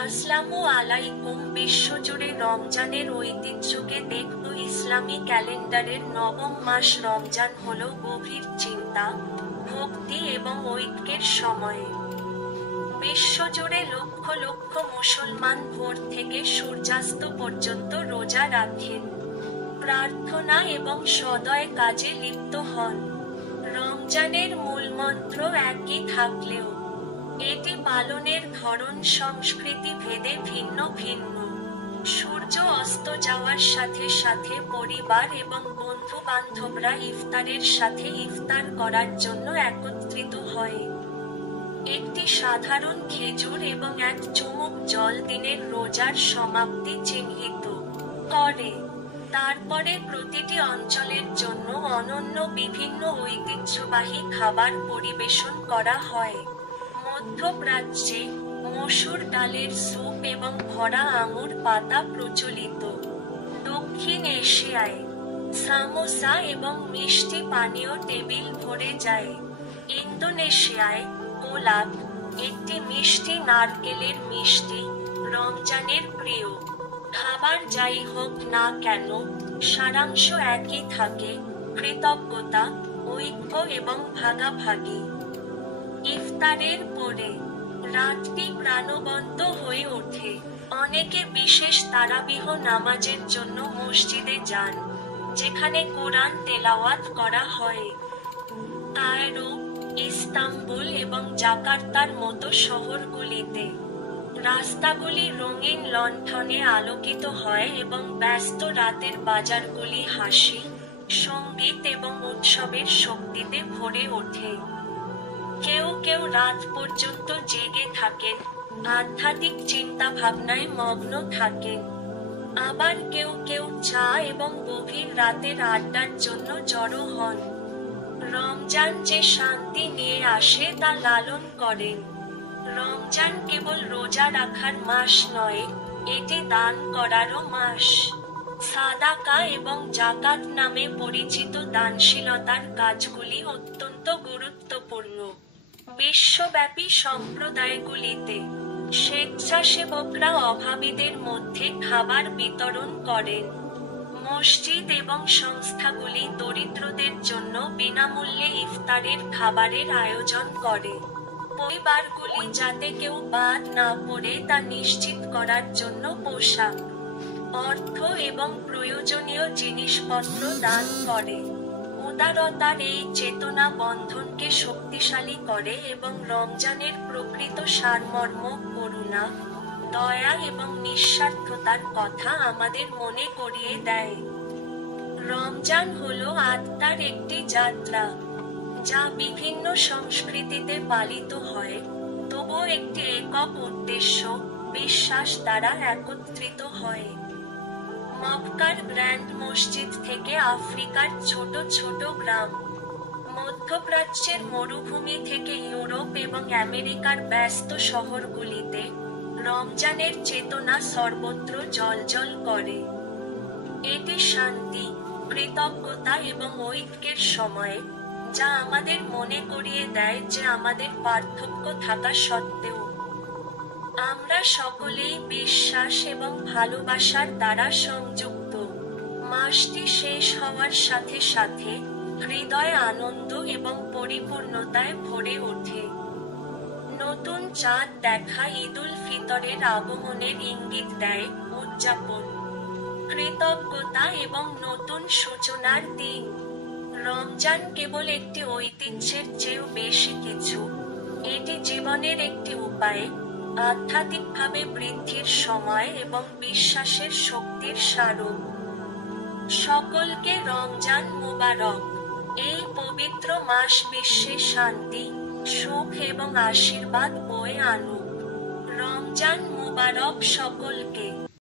আসসালামু আলাইকুম। বিশ্বজুড়ে রমজানের ঐতিহ্যকে দেখব। ইসলামী ক্যালেন্ডারের নবম মাস রমজান হলো গভীর চিন্তা, ভক্তি এবং ঐক্যের সময়। বিশ্বজুড়ে লক্ষ লক্ষ মুসলমান ভোর থেকে সূর্যাস্ত পর্যন্ত রোজা রাখেন, প্রার্থনা এবং সদয় কাজে লিপ্ত হন। রমজানের মূলমন্ত্র একই থাকলেও এটি পালনের ধরন সংস্কৃতি ভেদে ভিন্ন ভিন্ন। সূর্য অস্ত যাওয়ার সাথে সাথে পরিবার এবং বন্ধু বান্ধবরা ইফতারের সাথে ইফতার করার জন্য একত্রিত হয়। একটি সাধারণ খেজুর এবং এক চুমুক জল দিনের রোজার সমাপ্তি চিহ্নিত করে। তারপরে প্রতিটি অঞ্চলের জন্য অনন্য বিভিন্ন ঐতিহ্যবাহী খাবার পরিবেশন করা হয়। মধ্যপ্রাচ্যে মসুর ডালের স্যুপ এবং ভরা আঙুর পাতা প্রচলিত। দক্ষিণ এশিয়ায় সামোসা এবং মিষ্টি পানীয় টেবিল ভরে যায়। ইন্দোনেশিয়ায় কোলাক, একটি মিষ্টি নারকেলের মিষ্টি, রমজানের প্রিয় খাবার। যাই হোক না কেন, সারাংশ একই থাকে: কৃতজ্ঞতা, ঐক্য এবং ভাগাভাগি। ইফতারের পরে রাতটি প্রাণবন্ত হয়ে ওঠে। অনেকে বিশেষ তারাবিহ নামাজের জন্য মসজিদে যান, যেখানে কোরআন তেলাওয়াত করা হয়। কায়রো, ইস্তাম্বুল এবং জাকার্তার মতো শহরগুলিতে রাস্তাগুলি রঙিন লণ্ঠনে আলোকিত হয় এবং ব্যস্ত রাতের বাজারগুলি হাসি, সঙ্গীত এবং উৎসবের শক্তিতে ভরে ওঠে। কেউ কেউ রাত পর্যন্ত জেগে থাকেন, আধ্যাত্মিক চিন্তা ভাবনায় মগ্ন থাকেন। আবার কেউ কেউ চা এবং গভীর রাতের আড্ডার জন্য জড়ো হন। রমজান যে শান্তি নিয়ে আসে তা লালন করেন। রমজান কেবল রোজা রাখার মাস নয়, এটি দান করারও মাস। সাদাকা এবং জাকাত নামে পরিচিত দানশীলতার কাজগুলি অত্যন্ত গুরুত্বপূর্ণ। বিশ্বব্যাপী সম্প্রদায়গুলিতে স্বেচ্ছাসেবকরা অভাবীদের মধ্যে খাবার বিতরণ করেন। মসজিদ এবং সংস্থাগুলি দরিদ্রদের জন্য বিনামূল্যে ইফতারের খাবারের আয়োজন করে। পরিবারগুলি যাতে কেউ বাদ না পড়ে তা নিশ্চিত করার জন্য পোশাক, অর্থ এবং প্রয়োজনীয় জিনিসপত্র দান করে। উদারতার এই চেতনা বন্ধনকে শক্তিশালী করে এবং রমজানের প্রকৃত সারমর্ম, করুণা, দয়া এবং নিঃস্বার্থতার কথা আমাদের মনে করিয়ে দেয়। রমজান হলো আত্মার একটি যাত্রা, যা বিভিন্ন সংস্কৃতিতে পালিত হয়, তবুও একটি একক উদ্দেশ্য, বিশ্বাস দ্বারা একত্রিত হয়। মক্কার গ্র্যান্ড মসজিদ থেকে আফ্রিকার ছোট ছোট গ্রাম, মধ্যপ্রাচ্যের মরুভূমি থেকে ইউরোপ এবং আমেরিকার ব্যস্ত শহরগুলিতে রমজানের চেতনা সর্বত্র জ্বলজ্বল করে। এটি শান্তি, কৃতজ্ঞতা এবং ঐক্যের সময়, যা আমাদের মনে করিয়ে দেয় যে আমাদের পার্থক্য থাকা সত্ত্বেও আমরা সকলেই বিশ্বাস এবং ভালোবাসার দ্বারা সংযুক্ত। মাসটি শেষ হওয়ার সাথে সাথে হৃদয় আনন্দ এবং পরিপূর্ণতায় ভরে ওঠে। নতুন চাঁদ দেখা ঈদুল ফিতরের আগমনের ইঙ্গিত দেয়। উদযাপন, কৃতজ্ঞতা এবং নতুন সূচনার দিন। রমজান কেবল একটি ঐতিহ্যের চেয়েও বেশি কিছু। এটি জীবনের একটি উপায়, আধ্যাত্মিকভাবে বৃদ্ধির সময় এবং বিশ্বাসের শক্তির স্মারক। সকলকে রমজান মুবারক। এই পবিত্র মাস বিশ্বে শান্তি, সুখ এবং আশীর্বাদ বয়ে আনুক। রমজান মুবারক সকলকে।